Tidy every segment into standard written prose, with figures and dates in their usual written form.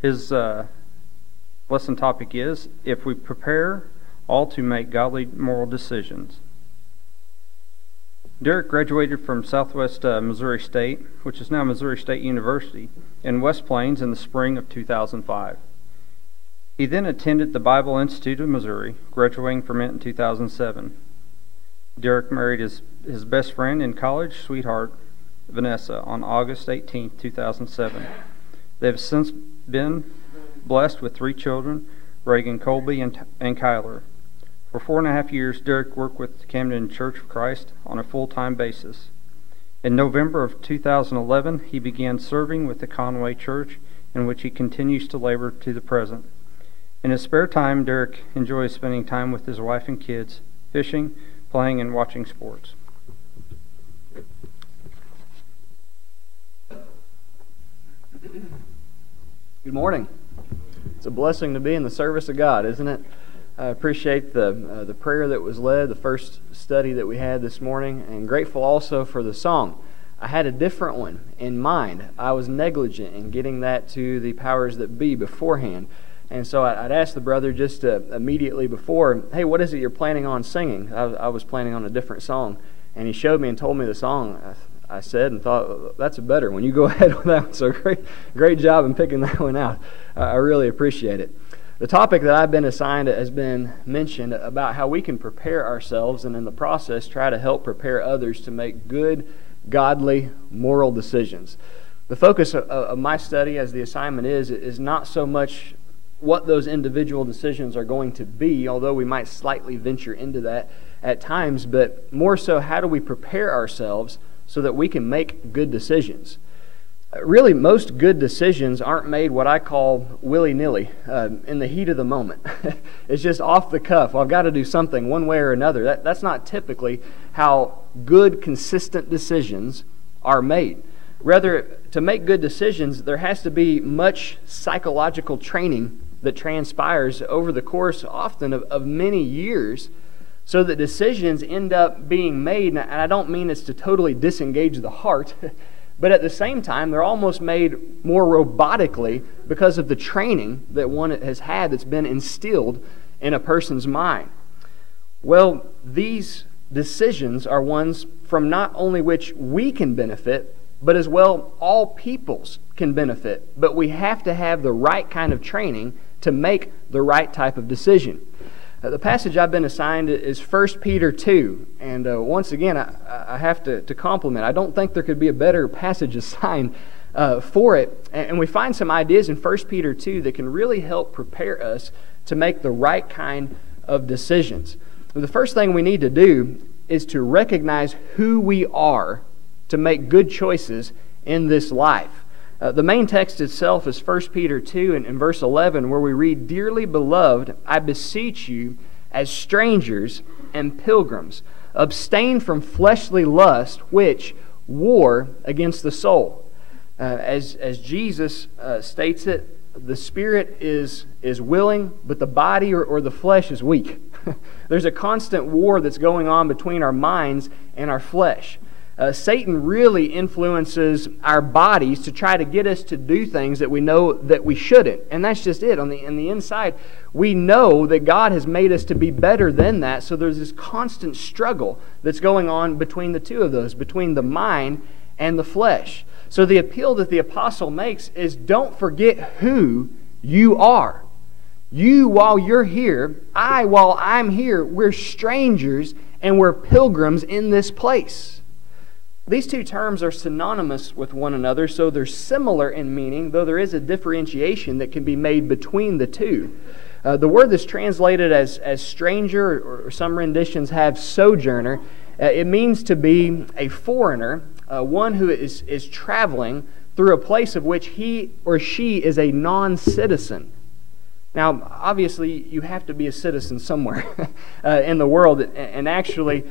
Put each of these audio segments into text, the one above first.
His lesson topic is, If We Prepare All to Make Godly Moral Decisions. Derek graduated from Southwest Missouri State, which is now Missouri State University, in West Plains in the spring of 2005. He then attended the Bible Institute of Missouri, graduating from it in 2007. Derek married his best friend and college sweetheart, Vanessa, on August 18, 2007. They have since been blessed with 3 children, Reagan, Colby, and Kyler. For 4.5 years, Derek worked with Camden Church of Christ on a full-time basis. In November of 2011, he began serving with the Conway Church, in which he continues to labor to the present. In his spare time, Derek enjoys spending time with his wife and kids, fishing, playing, and watching sports. Good morning. It's a blessing to be in the service of God, isn't it? I appreciate the prayer that was led, the first study that we had this morning, and grateful also for the song. I had a different one in mind. I was negligent in getting that to the powers that be beforehand. And so I'd asked the brother just immediately before, hey, what is it you're planning on singing? I was planning on a different song. And he showed me and told me the song. I said and thought, that's a better one. You go ahead with that one. So great job in picking that one out. I really appreciate it. The topic that I've been assigned has been mentioned about how we can prepare ourselves and in the process try to help prepare others to make good, godly, moral decisions. The focus of my study, as the assignment is not so much what those individual decisions are going to be, although we might slightly venture into that at times, but more so how do we prepare ourselves so that we can make good decisions. Really, most good decisions aren't made what I call willy-nilly, in the heat of the moment. It's just off the cuff. Well, I've got to do something one way or another. That's not typically how good, consistent decisions are made. Rather, to make good decisions, there has to be much psychological training that transpires over the course often of many years, so that decisions end up being made, and I don't mean it's to totally disengage the heart, but at the same time, they're almost made more robotically because of the training that one has had that's been instilled in a person's mind. Well, these decisions are ones from not only which we can benefit, but as well all peoples can benefit. But we have to have the right kind of training to make the right type of decision. The passage I've been assigned is 1 Peter 2, and once again, I have to compliment. I don't think there could be a better passage assigned for it, and we find some ideas in 1 Peter 2 that can really help prepare us to make the right kind of decisions. The first thing we need to do is to recognize who we are to make good choices in this life. The main text itself is 1 Peter 2 and in verse 11, where we read, "Dearly beloved, I beseech you, as strangers and pilgrims, abstain from fleshly lust, which war against the soul." As Jesus states it, the spirit is willing, but the body or the flesh is weak. There's a constant war that's going on between our minds and our flesh. Satan really influences our bodies to try to get us to do things that we know that we shouldn't. And that's just it. On the inside, we know that God has made us to be better than that. So there's this constant struggle that's going on between the two of those, between the mind and the flesh. So the appeal that the apostle makes is, don't forget who you are. You while you're here, I while I'm here, we're strangers and we're pilgrims in this place. These two terms are synonymous with one another, so they're similar in meaning, though there is a differentiation that can be made between the two. The word that's translated as stranger, or some renditions have sojourner, it means to be a foreigner, one who is traveling through a place of which he or she is a non-citizen. Now, obviously, you have to be a citizen somewhere in the world. And actually,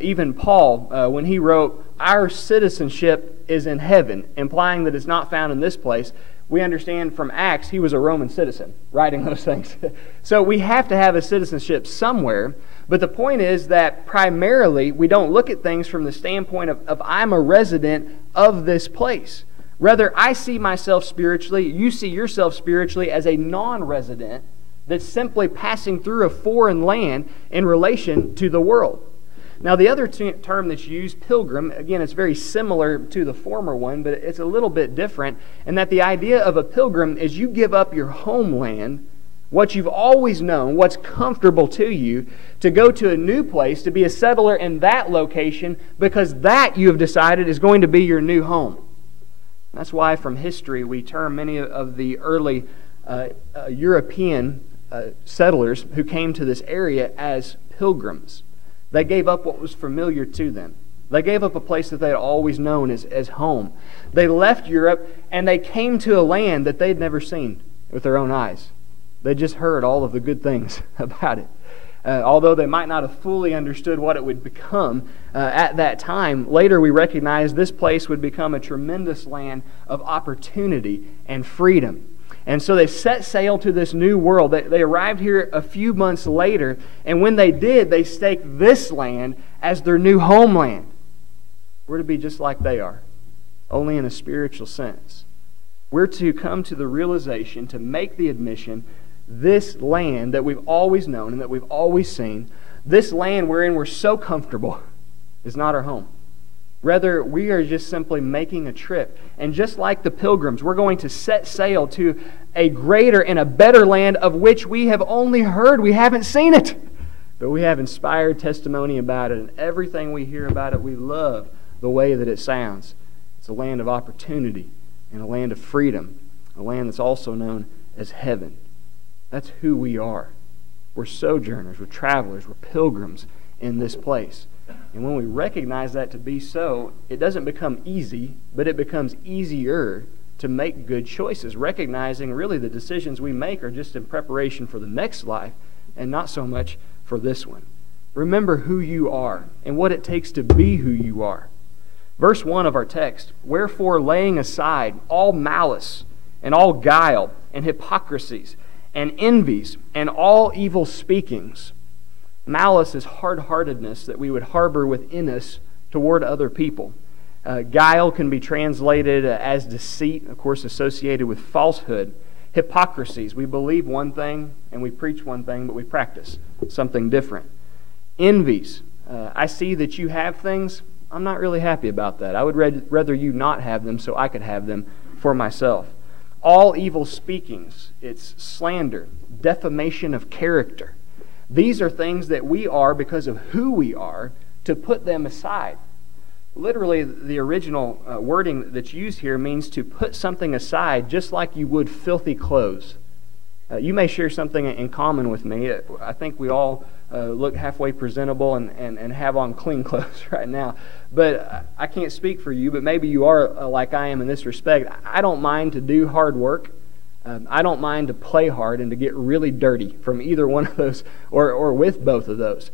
even Paul, when he wrote, "Our citizenship is in heaven," implying that it's not found in this place, we understand from Acts he was a Roman citizen writing those things. So we have to have a citizenship somewhere. But the point is that primarily we don't look at things from the standpoint of I'm a resident of this place. Rather, I see myself spiritually, you see yourself spiritually as a non-resident that's simply passing through a foreign land in relation to the world. Now, the other term that's used, pilgrim, again, it's very similar to the former one, but it's a little bit different, in that the idea of a pilgrim is you give up your homeland, what you've always known, what's comfortable to you, to go to a new place, to be a settler in that location, because that you have decided is going to be your new home. That's why from history we term many of the early European settlers who came to this area as pilgrims. They gave up what was familiar to them. They gave up a place that they had always known as home. They left Europe and they came to a land that they'd never seen with their own eyes. They just heard all of the good things about it. Although they might not have fully understood what it would become at that time, later we recognize this place would become a tremendous land of opportunity and freedom. And so they set sail to this new world. They arrived here a few months later, and when they did, they staked this land as their new homeland. We're to be just like they are, only in a spiritual sense. We're to come to the realization, to make the admission, this land that we've always known and that we've always seen, this land wherein we're so comfortable, is not our home. Rather, we are just simply making a trip. And just like the pilgrims, we're going to set sail to a greater and a better land of which we have only heard. We haven't seen it. But we have inspired testimony about it. And everything we hear about it, we love the way that it sounds. It's a land of opportunity and a land of freedom. A land that's also known as heaven. That's who we are. We're sojourners, we're travelers, we're pilgrims in this place. And when we recognize that to be so, it doesn't become easy, but it becomes easier to make good choices, recognizing really the decisions we make are just in preparation for the next life and not so much for this one. Remember who you are and what it takes to be who you are. Verse 1 of our text, "Wherefore laying aside all malice and all guile and hypocrisies and envies and all evil speakings." Malice is hard-heartedness that we would harbor within us toward other people. Guile can be translated as deceit, of course associated with falsehood. Hypocrisies, we believe one thing and we preach one thing, but we practice something different. Envies, I see that you have things, I'm not really happy about that. I would rather you not have them so I could have them for myself. All evil speakings, it's slander, defamation of character. These are things that we are, because of who we are, to put them aside. Literally, the original wording that's used here means to put something aside just like you would filthy clothes. You may share something in common with me. I think we all look halfway presentable and have on clean clothes right now. But I can't speak for you, but maybe you are like I am in this respect. I don't mind to do hard work. I don't mind to play hard and to get really dirty from either one of those or with both of those.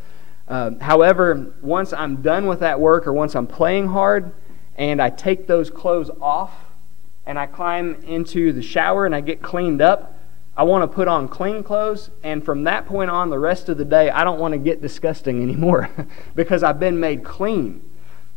However, once I'm done with that work or once I'm playing hard and I take those clothes off and I climb into the shower and I get cleaned up, I want to put on clean clothes, and from that point on the rest of the day I don't want to get disgusting anymore because I've been made clean.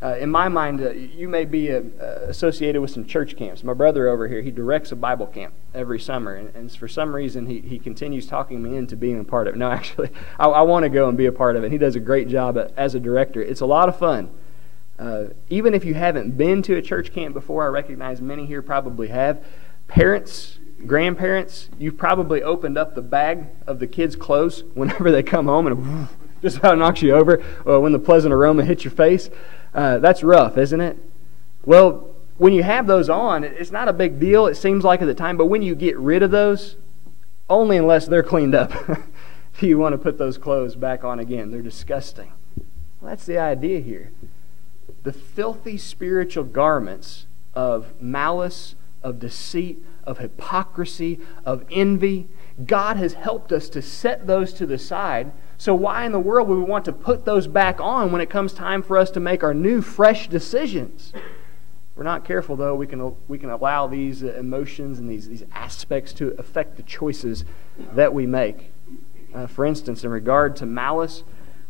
In my mind, you may be associated with some church camps. My brother over here, he directs a Bible camp every summer, and for some reason he continues talking me into being a part of it. No, actually, I want to go and be a part of it. He does a great job as a director. It's a lot of fun. Even if you haven't been to a church camp before, I recognize many here probably have. Parents, grandparents, you've probably opened up the bag of the kids' clothes whenever they come home and just about knocks you over when the pleasant aroma hits your face. That's rough, isn't it? Well, when you have those on, it's not a big deal, it seems like at the time, but when you get rid of those, only unless they're cleaned up, do you want to put those clothes back on again. They're disgusting. Well, that's the idea here. The filthy spiritual garments of malice, of deceit, of hypocrisy, of envy, God has helped us to set those to the side. So why in the world would we want to put those back on when it comes time for us to make our new, fresh decisions? If we're not careful, though, we can allow these emotions and these aspects to affect the choices that we make. For instance, in regard to malice,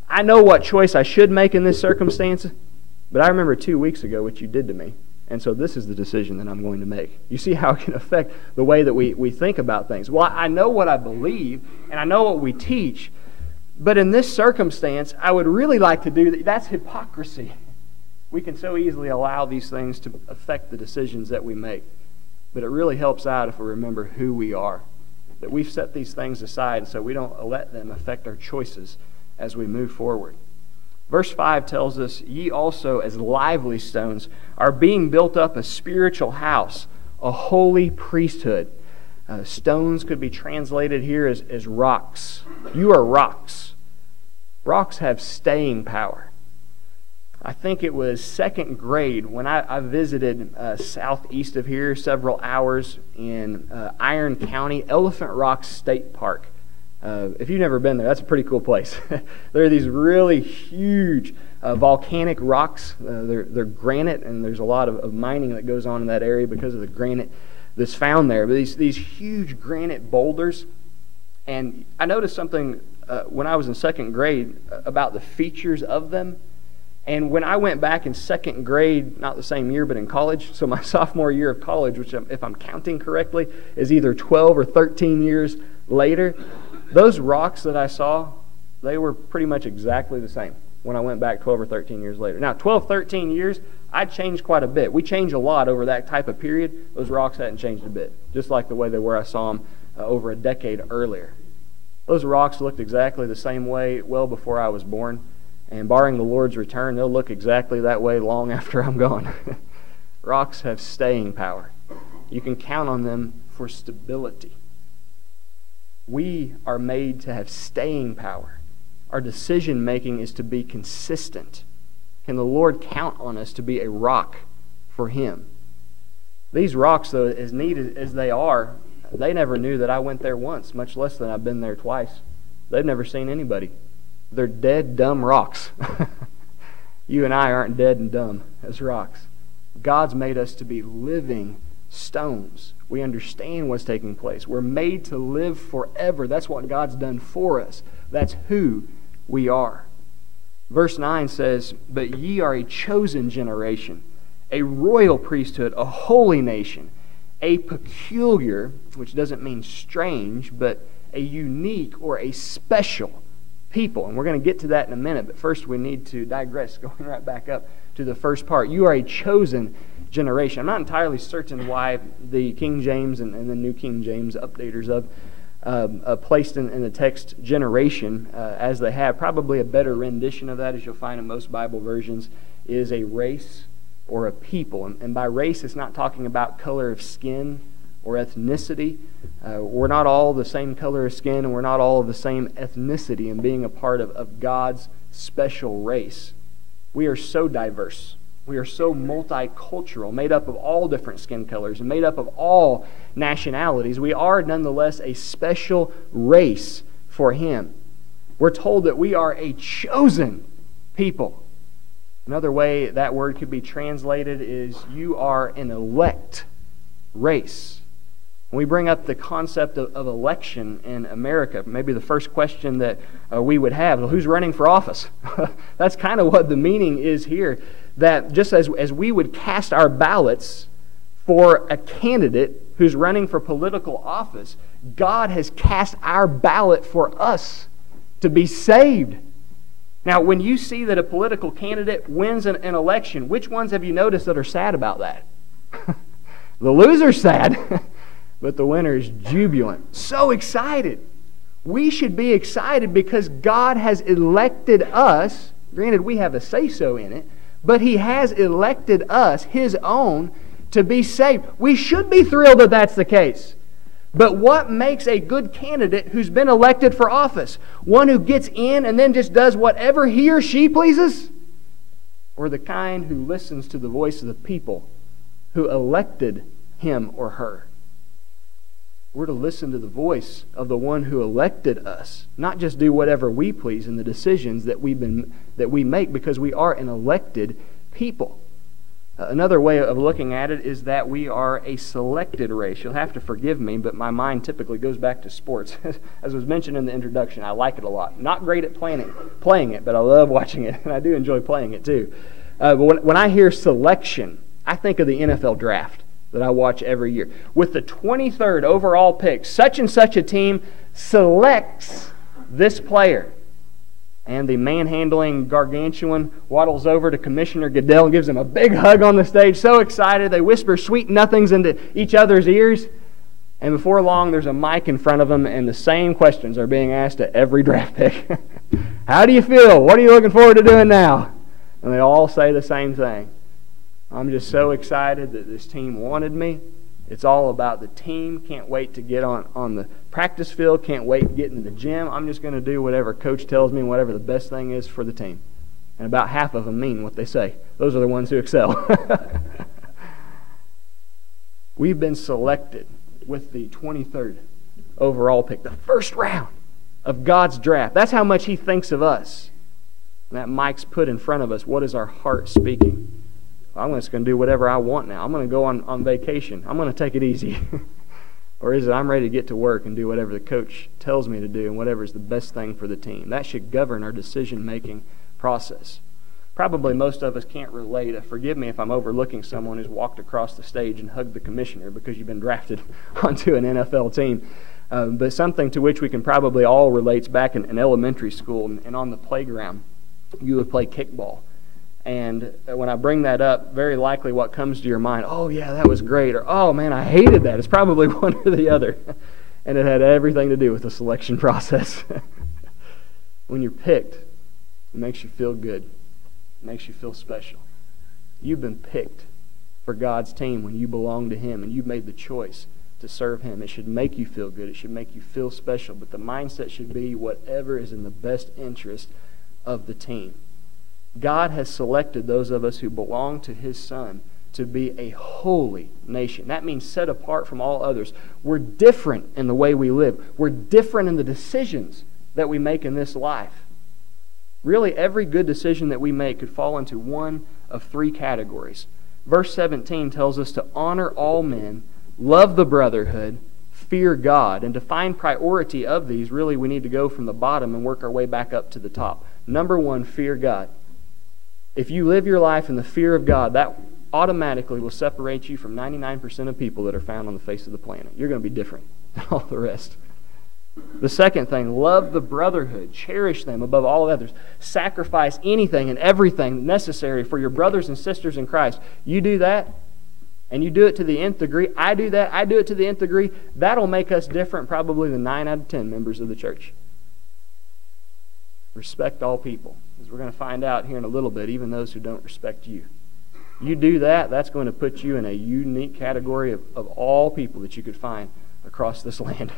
I know what choice I should make in this circumstance, but I remember 2 weeks ago what you did to me, And so this is the decision that I'm going to make. You see how it can affect the way that we think about things. Well, I know what I believe, and I know what we teach, but in this circumstance, I would really like to do that. That's hypocrisy. We can so easily allow these things to affect the decisions that we make. But it really helps out if we remember who we are, that we've set these things aside so we don't let them affect our choices as we move forward. Verse 5 tells us, ye also as lively stones are being built up a spiritual house, a holy priesthood. Stones could be translated here as rocks. You are rocks. Rocks have staying power. I think it was second grade when I visited southeast of here, several hours in Iron County, Elephant Rock State Park. If you've never been there, that's a pretty cool place. There are these really huge volcanic rocks. They're granite, and there's a lot of mining that goes on in that area because of the granite that's found there. But these huge granite boulders. And I noticed something when I was in second grade about the features of them. And when I went back in second grade, not the same year, but in college, so my sophomore year of college, which if I'm counting correctly, is either 12 or 13 years later, those rocks that I saw, they were pretty much exactly the same when I went back 12 or 13 years later. Now, 12, 13 years, I changed quite a bit. We changed a lot over that type of period. Those rocks hadn't changed a bit, just like the way they were I saw them over a decade earlier. Those rocks looked exactly the same way well before I was born. And barring the Lord's return, they'll look exactly that way long after I'm gone. Rocks have staying power. You can count on them for stability. We are made to have staying power. Our decision making is to be consistent. Can the Lord count on us to be a rock for Him? These rocks, though, as neat as they are, they never knew that I went there once, much less that I've been there twice. They've never seen anybody. They're dead, dumb rocks. You and I aren't dead and dumb as rocks. God's made us to be living stones. We understand what's taking place. We're made to live forever. That's what God's done for us. That's who we are. Verse 9 says, but ye are a chosen generation, a royal priesthood, a holy nation, a peculiar, which doesn't mean strange, but a unique or a special people. And we're going to get to that in a minute, but first we need to digress, going right back up to the first part. You are a chosen generation. I'm not entirely certain why the King James and the New King James updaters of placed in the text generation as they have. Probably a better rendition of that, as you'll find in most Bible versions, is a race or a people. And by race, it's not talking about color of skin or ethnicity. We're not all the same color of skin, and we're not all of the same ethnicity in being a part of God's special race. We are so diverse. We are so multicultural, made up of all different skin colors and made up of all nationalities. We are nonetheless a special race for Him. We're told that we are a chosen people. Another way that word could be translated is you are an elect race. When we bring up the concept of election in America, maybe the first question that we would have, well, who's running for office? That's kind of what the meaning is here. That just as we would cast our ballots for a candidate who's running for political office, God has cast our ballot for us to be saved. Now, when you see that a political candidate wins an election, which ones have you noticed that are sad about that? The loser's sad. But the winner is jubilant. So excited. We should be excited because God has elected us. Granted, we have a say-so in it. But He has elected us, His own, to be saved. We should be thrilled that that's the case. But what makes a good candidate who's been elected for office? One who gets in and then just does whatever he or she pleases? Or the kind who listens to the voice of the people who elected him or her? We're to listen to the voice of the one who elected us, not just do whatever we please in the decisions that we make, because we are an elected people. Another way of looking at it is that we are a selected race. You'll have to forgive me, but my mind typically goes back to sports. As was mentioned in the introduction, I like it a lot. Not great at playing it, but I love watching it, and I do enjoy playing it too. But when I hear selection, I think of the NFL draft that I watch every year. With the 23rd overall pick, such and such a team selects this player. And the manhandling gargantuan waddles over to Commissioner Goodell and gives him a big hug on the stage. So excited, they whisper sweet nothings into each other's ears. And before long, there's a mic in front of them, and the same questions are being asked at every draft pick. How do you feel? What are you looking forward to doing now? And they all say the same thing. I'm just so excited that this team wanted me. It's all about the team. Can't wait to get on the practice field. Can't wait to get in the gym. I'm just going to do whatever coach tells me and whatever the best thing is for the team. And about half of them mean what they say. Those are the ones who excel. We've been selected with the 23rd overall pick, the first round of God's draft. That's how much He thinks of us. And that mic's put in front of us. What is our heart speaking? I'm just going to do whatever I want now. I'm going to go on vacation. I'm going to take it easy. Or is it I'm ready to get to work and do whatever the coach tells me to do and whatever is the best thing for the team? That should govern our decision-making process. Probably most of us can't relate. Forgive me if I'm overlooking someone who's walked across the stage and hugged the commissioner because you've been drafted onto an NFL team. But something to which we can probably all relate back in elementary school and on the playground. You would play kickball. And when I bring that up, very likely what comes to your mind, oh yeah, that was great, or oh man, I hated that. It's probably one or the other. And it had everything to do with the selection process. When you're picked, it makes you feel good. It makes you feel special. You've been picked for God's team when you belong to Him and you've made the choice to serve Him. It should make you feel good. It should make you feel special. But the mindset should be whatever is in the best interest of the team. God has selected those of us who belong to His Son to be a holy nation. That means set apart from all others. We're different in the way we live. We're different in the decisions that we make in this life. Really, every good decision that we make could fall into one of three categories. Verse 17 tells us to honor all men, love the brotherhood, fear God. And to find priority of these, really we need to go from the bottom and work our way back up to the top. Number one, fear God. If you live your life in the fear of God, that automatically will separate you from 99% of people that are found on the face of the planet. You're going to be different than all the rest. The second thing, love the brotherhood. Cherish them above all others. Sacrifice anything and everything necessary for your brothers and sisters in Christ. You do that, and you do it to the nth degree. I do that. I do it to the nth degree. That'll make us different probably than 9 out of 10 members of the church. Respect all people. As we're going to find out here in a little bit, even those who don't respect you. You do that, that's going to put you in a unique category of all people that you could find across this land.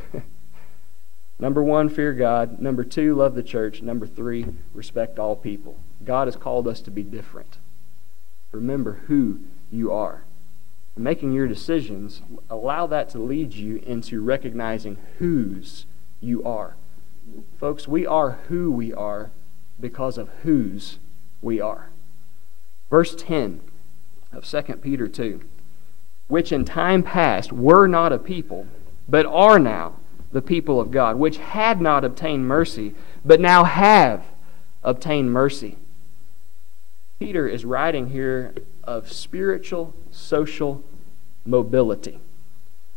Number one, fear God. Number two, love the church. Number three, respect all people. God has called us to be different. Remember who you are. Making your decisions, allow that to lead you into recognizing whose you are. Folks, we are who we are because of whose we are. Verse 10 of 2 Peter 2, which in time past were not a people, but are now the people of God, which had not obtained mercy, but now have obtained mercy. Peter is writing here of spiritual, social mobility.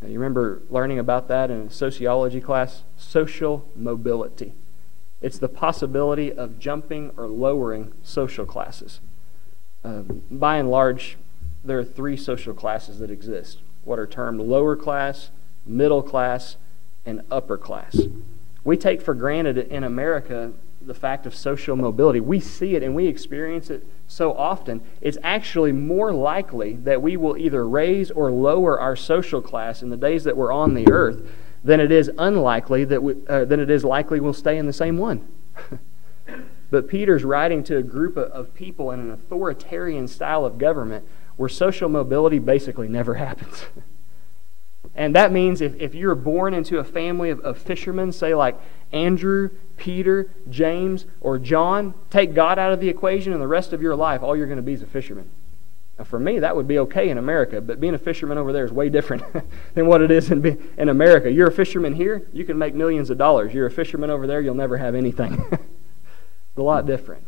Now, you remember learning about that in a sociology class? Social mobility. It's the possibility of jumping or lowering social classes. By and large, there are three social classes that exist, what are termed lower class, middle class, and upper class. We take for granted in America the fact of social mobility. We see it and we experience it so often. It's actually more likely that we will either raise or lower our social class in the days that we're on the earth than it is unlikely that likely we'll stay in the same one. But Peter's writing to a group of people in an authoritarian style of government where social mobility basically never happens. And that means if you're born into a family of fishermen, say like Andrew, Peter, James, or John, take God out of the equation and the rest of your life, all you're going to be is a fisherman. Now for me, that would be okay in America, but being a fisherman over there is way different than what it is in America. You're a fisherman here, you can make millions of dollars. You're a fisherman over there, you'll never have anything. It's a lot different.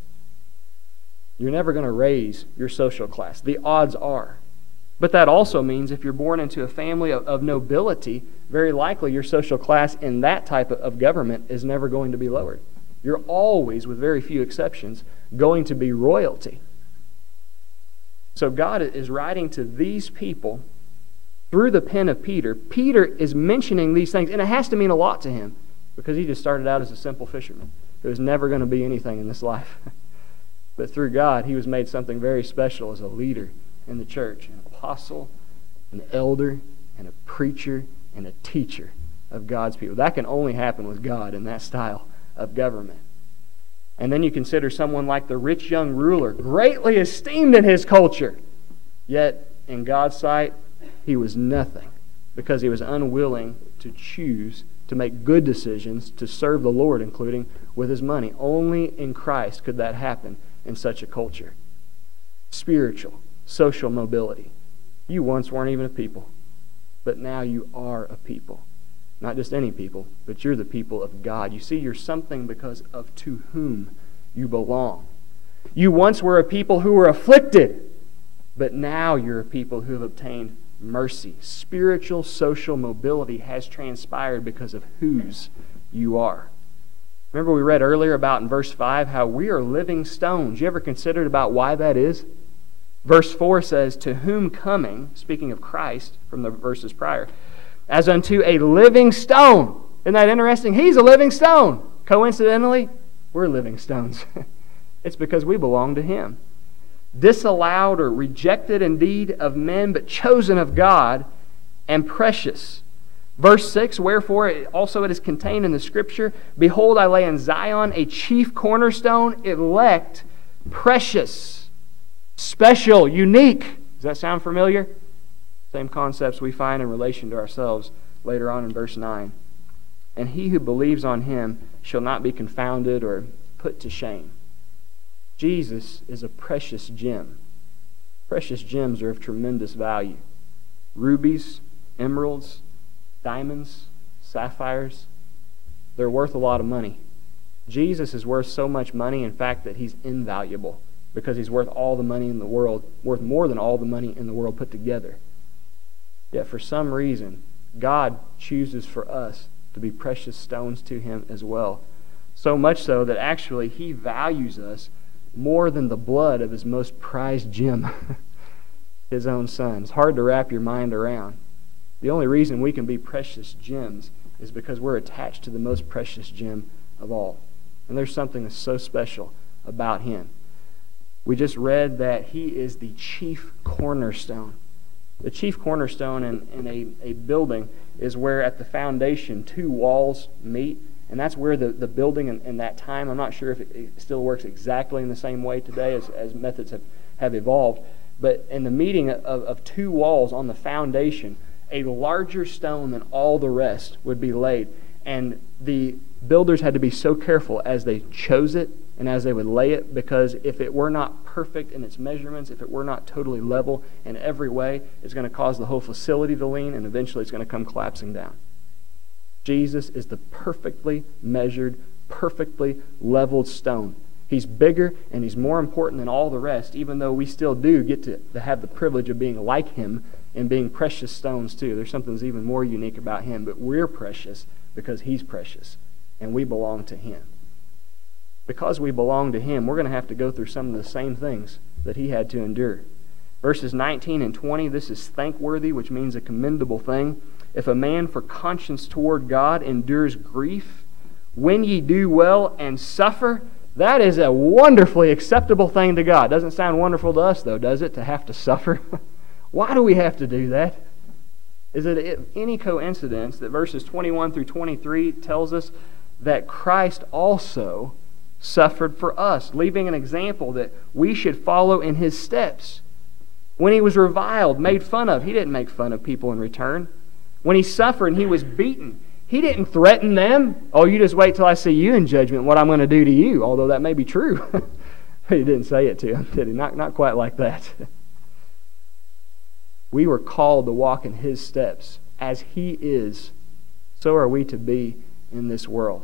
You're never going to raise your social class. The odds are But that also means if you're born into a family of nobility, very likely your social class in that type of government is never going to be lowered. You're always, with very few exceptions, going to be royalty. So God is writing to these people through the pen of Peter. Peter is mentioning these things, and it has to mean a lot to him because he just started out as a simple fisherman who was never going to be anything in this life. But through God, he was made something very special as a leader in the church, an apostle, an elder, and a preacher, and a teacher of God's people. That can only happen with God in that style of government. And then you consider someone like the rich young ruler, greatly esteemed in his culture, yet in God's sight, he was nothing because he was unwilling to choose to make good decisions to serve the Lord, including with his money. Only in Christ could that happen in such a culture. Spiritual, social mobility. You once weren't even a people, but now you are a people. Not just any people, but you're the people of God. You see, you're something because of to whom you belong. You once were a people who were afflicted, but now you're a people who have obtained mercy. Spiritual, social mobility has transpired because of whose you are. Remember we read earlier about in verse 5 how we are living stones. You ever considered about why that is? Verse 4 says, to whom coming, speaking of Christ from the verses prior, as unto a living stone. Isn't that interesting? He's a living stone. Coincidentally, we're living stones. It's because we belong to Him. Disallowed or rejected indeed of men, but chosen of God and precious. Verse 6, wherefore also it is contained in the Scripture, behold, I lay in Zion a chief cornerstone, elect, precious, special, unique. Does that sound familiar? Same concepts we find in relation to ourselves later on in verse 9. And he who believes on Him shall not be confounded or put to shame. Jesus is a precious gem. Precious gems are of tremendous value. Rubies, emeralds, diamonds, sapphires, they're worth a lot of money. Jesus is worth so much money, in fact, that He's invaluable because He's worth all the money in the world, worth more than all the money in the world put together. Yet for some reason, God chooses for us to be precious stones to Him as well. So much so that actually He values us more than the blood of His most prized gem, His own Son. It's hard to wrap your mind around. The only reason we can be precious gems is because we're attached to the most precious gem of all. And there's something that's so special about Him. We just read that He is the chief cornerstone. The chief cornerstone in a building is where at the foundation two walls meet, and that's where the building in that time, I'm not sure if it still works exactly in the same way today as methods have evolved, but in the meeting of two walls on the foundation, a larger stone than all the rest would be laid. And the builders had to be so careful as they chose it and as they would lay it, because if it were not perfect in its measurements, if it were not totally level in every way, it's going to cause the whole facility to lean, and eventually it's going to come collapsing down. Jesus is the perfectly measured, perfectly leveled stone. He's bigger and He's more important than all the rest, even though we still do get to have the privilege of being like Him and being precious stones too. There's something that's even more unique about Him, but we're precious because He's precious, and we belong to Him. Because we belong to Him, we're going to have to go through some of the same things that He had to endure. Verses 19 and 20, this is thankworthy, which means a commendable thing. If a man for conscience toward God endures grief, when ye do well and suffer, that is a wonderfully acceptable thing to God. Doesn't sound wonderful to us, though, does it, to have to suffer? Why do we have to do that? Is it any coincidence that verses 21 through 23 tells us that Christ also suffered for us, leaving an example that we should follow in His steps? When He was reviled, made fun of, He didn't make fun of people in return. When He suffered and He was beaten, He didn't threaten them. Oh, you just wait till I see you in judgment, what I'm going to do to you, although that may be true. He didn't say it to him, did He? Not quite like that. We were called to walk in His steps. As He is, so are we to be in this world.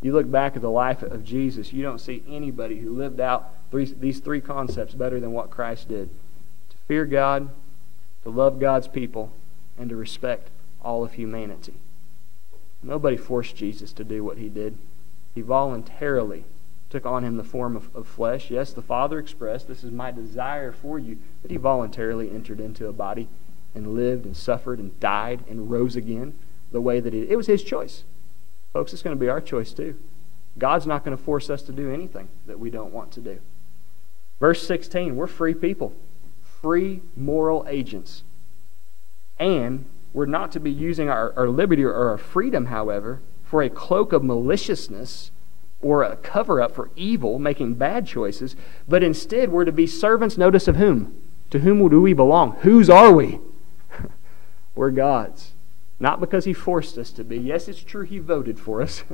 You look back at the life of Jesus, you don't see anybody who lived out these three concepts better than what Christ did. To fear God, to love God's people, and to respect all of humanity. Nobody forced Jesus to do what he did. He voluntarily took on him the form of flesh. Yes, the Father expressed, "This is my desire for you," but he voluntarily entered into a body and lived and suffered and died and rose again the way that he did. It was his choice. Folks, it's going to be our choice too. God's not going to force us to do anything that we don't want to do. Verse 16, we're free people, free moral agents. And we're not to be using our liberty or our freedom, however, for a cloak of maliciousness or a cover-up for evil, making bad choices, but instead we're to be servants, notice of whom? To whom do we belong? Whose are we? We're God's. Not because he forced us to be. Yes, it's true he voted for us.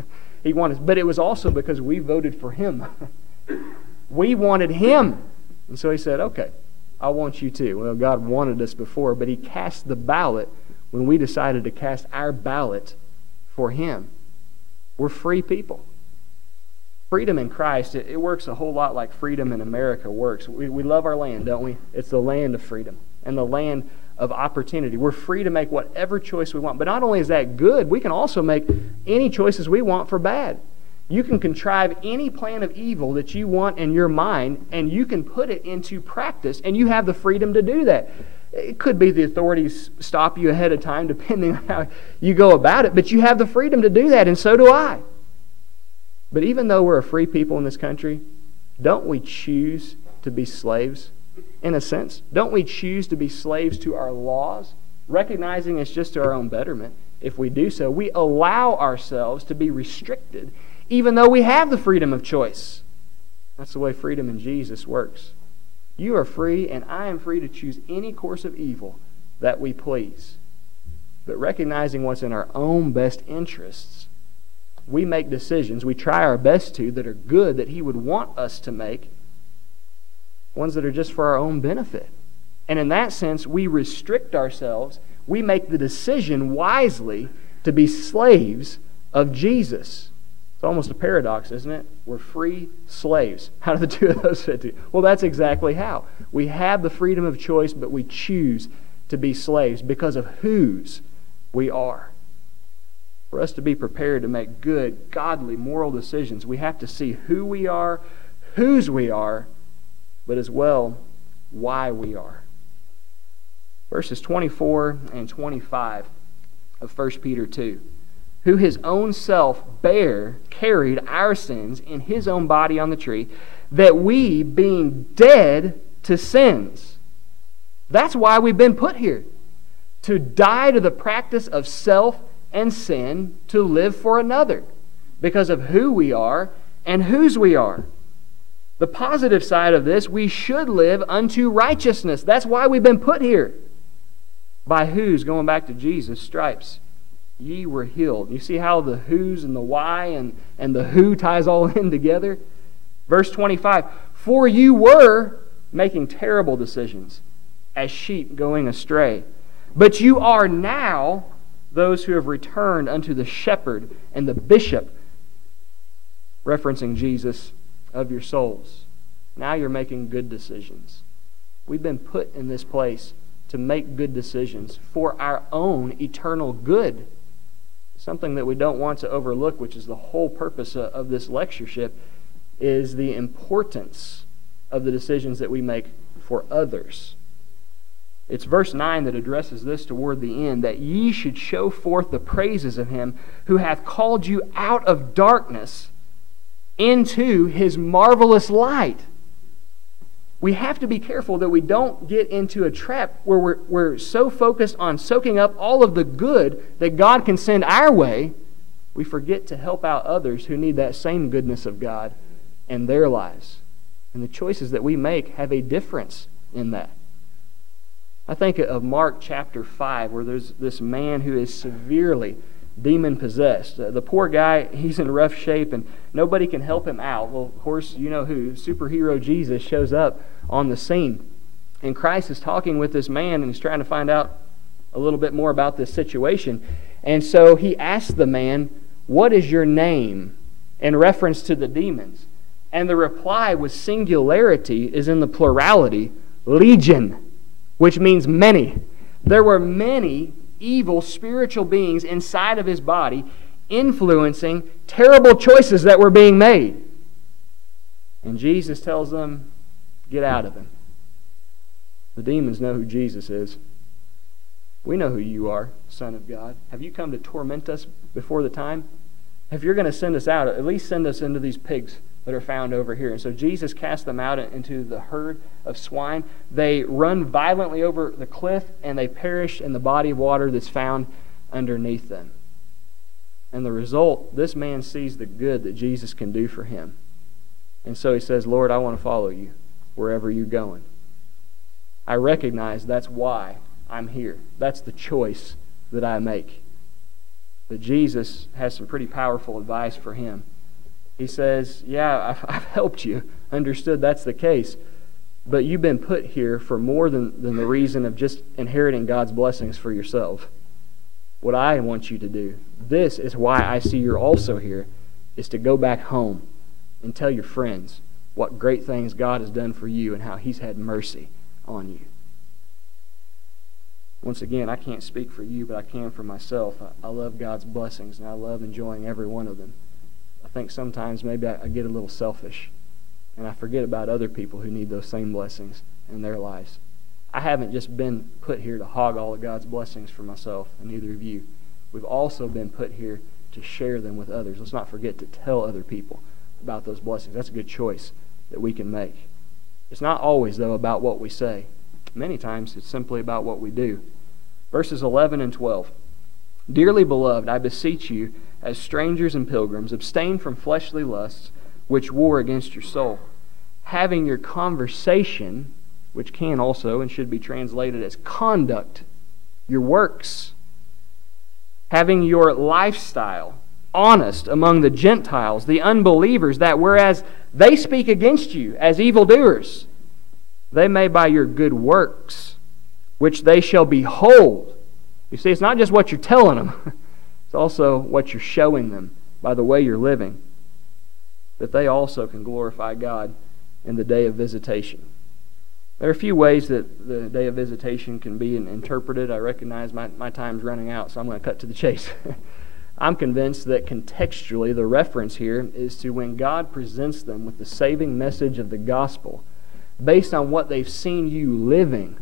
He wanted us, but it was also because we voted for him. We wanted him. And so he said, okay, I want you too. Well, God wanted us before, but he cast the ballot when we decided to cast our ballot for him. We're free people. Freedom in Christ, it works a whole lot like freedom in America works. We love our land, don't we? It's the land of freedom and the land of opportunity. We're free to make whatever choice we want. But not only is that good, we can also make any choices we want for bad. You can contrive any plan of evil that you want in your mind, and you can put it into practice, and you have the freedom to do that. It could be the authorities stop you ahead of time, depending on how you go about it, but you have the freedom to do that, and so do I. But even though we're a free people in this country, don't we choose to be slaves, in a sense? Don't we choose to be slaves to our laws, recognizing it's just to our own betterment? If we do so, we allow ourselves to be restricted, even though we have the freedom of choice. That's the way freedom in Jesus works. You are free, and I am free to choose any course of evil that we please. But recognizing what's in our own best interests, we make decisions, we try our best to, that are good, that he would want us to make, ones that are just for our own benefit. And in that sense, we restrict ourselves. We make the decision wisely to be slaves of Jesus. It's almost a paradox, isn't it? We're free slaves. How do the two of those fit together? Well, that's exactly how. We have the freedom of choice, but we choose to be slaves because of whose we are. For us to be prepared to make good, godly, moral decisions, we have to see who we are, whose we are, but as well, why we are. Verses 24 and 25 of 1 Peter 2. Who his own self carried our sins in his own body on the tree, that we, being dead to sins. That's why we've been put here. To die to the practice of self and sin, to live for another, because of who we are and whose we are. The positive side of this, we should live unto righteousness. That's why we've been put here. By whose, going back to Jesus' stripes, ye were healed. You see how the whose and the why and the who ties all in together? Verse 25, for you were making terrible decisions, as sheep going astray. But you are now those who have returned unto the shepherd and the bishop, referencing Jesus, of your souls. Now you're making good decisions. We've been put in this place to make good decisions for our own eternal good. Something that we don't want to overlook, which is the whole purpose of this lectureship, is the importance of the decisions that we make for others. It's verse 9 that addresses this toward the end, that ye should show forth the praises of him who hath called you out of darkness into his marvelous light. We have to be careful that we don't get into a trap where we're so focused on soaking up all of the good that God can send our way, we forget to help out others who need that same goodness of God in their lives. And the choices that we make have a difference in that. I think of Mark chapter 5, where there's this man who is severely demon-possessed. The poor guy, he's in rough shape, and nobody can help him out. Well, of course, you know who. Superhero Jesus shows up on the scene. And Christ is talking with this man, and he's trying to find out a little bit more about this situation. And so he asks the man, what is your name? In reference to the demons. And the reply with singularity is in the plurality, legion, which means many. There were many evil spiritual beings inside of his body influencing terrible choices that were being made. And Jesus tells them, get out of him. The demons know who Jesus is. We know who you are, Son of God. Have you come to torment us before the time? If you're going to send us out, at least send us into these pigs that are found over here. And so Jesus cast them out into the herd of swine. They run violently over the cliff, and they perish in the body of water that's found underneath them. And the result, this man sees the good that Jesus can do for him. And so he says, Lord, I want to follow you wherever you're going. I recognize that's why I'm here. That's the choice that I make. But Jesus has some pretty powerful advice for him. He says, yeah, I've helped you. Understood that's the case. But you've been put here for more than the reason of just inheriting God's blessings for yourself. What I want you to do, this is why I see you're also here, is to go back home and tell your friends what great things God has done for you and how He's had mercy on you. Once again, I can't speak for you, but I can for myself. I love God's blessings, and I love enjoying every one of them. I think sometimes maybe I get a little selfish, and I forget about other people who need those same blessings in their lives. I haven't just been put here to hog all of God's blessings for myself, and neither of you. We've also been put here to share them with others. Let's not forget to tell other people about those blessings. That's a good choice that we can make. It's not always, though, about what we say. Many times it's simply about what we do. Verses 11 and 12. Dearly beloved, I beseech you, as strangers and pilgrims, abstain from fleshly lusts which war against your soul, having your conversation, which can also and should be translated as conduct, your works, having your lifestyle honest among the Gentiles, the unbelievers, that whereas they speak against you as evildoers, they may by your good works, which they shall behold. You see, it's not just what you're telling them, it's also what you're showing them by the way you're living, that they also can glorify God in the day of visitation. There are a few ways that the day of visitation can be interpreted. I recognize my time's running out, so I'm going to cut to the chase. I'm convinced that contextually the reference here is to when God presents them with the saving message of the gospel based on what they've seen you living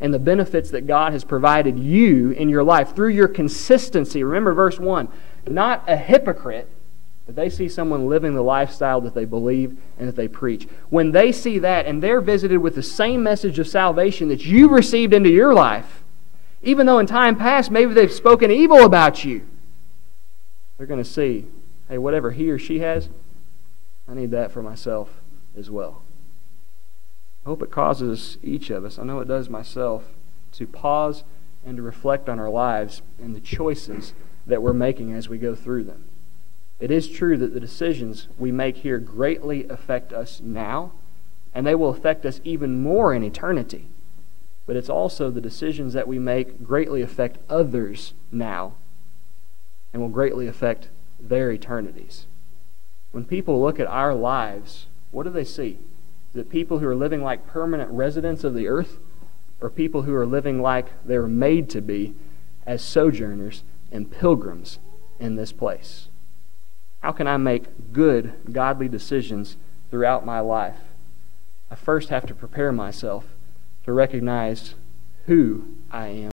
and the benefits that God has provided you in your life through your consistency. Remember verse 1, not a hypocrite, but they see someone living the lifestyle that they believe and that they preach. When they see that and they're visited with the same message of salvation that you received into your life, even though in time past maybe they've spoken evil about you, they're going to see, hey, whatever he or she has, I need that for myself as well. I hope it causes each of us, I know it does myself, to pause and to reflect on our lives and the choices that we're making as we go through them. It is true that the decisions we make here greatly affect us now, and they will affect us even more in eternity. But it's also the decisions that we make greatly affect others now and will greatly affect their eternities. When people look at our lives, what do they see? Is it people who are living like permanent residents of the earth, or people who are living like they were made to be as sojourners and pilgrims in this place? How can I make good, godly decisions throughout my life? I first have to prepare myself to recognize who I am